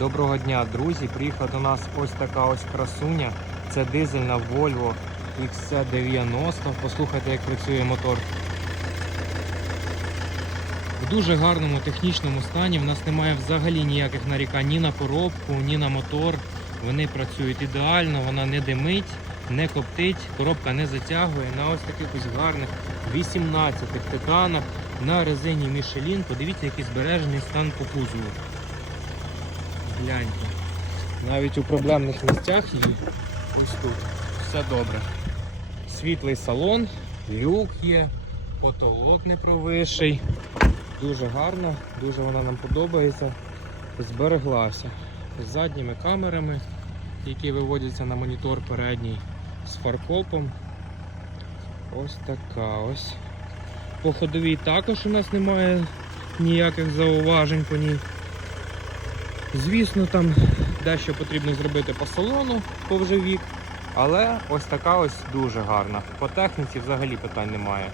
Доброго дня, друзі! Приїхала до нас ось така ось красуня. Це дизельна Volvo XC90. Послухайте, як працює мотор. В дуже гарному технічному стані. В нас немає взагалі ніяких нарікань ні на коробку, ні на мотор. Вони працюють ідеально, вона не димить, не коптить, коробка не затягує. На ось таких ось гарних 18 титанах на резині Michelin. Подивіться, який збережений стан по кузову. Гляньте. Навіть у проблемних місцях її ось тут все добре. Світлий салон, люк є, потолок не провисший. Дуже гарно, дуже вона нам подобається. Збереглася з задніми камерами, які виводяться на монітор передній з фаркопом. Ось така ось. По ходовій також у нас немає ніяких зауважень по ній. Звісно, там дещо потрібно зробити по салону, по вже вік, але ось така ось дуже гарна. По техніці взагалі питань немає.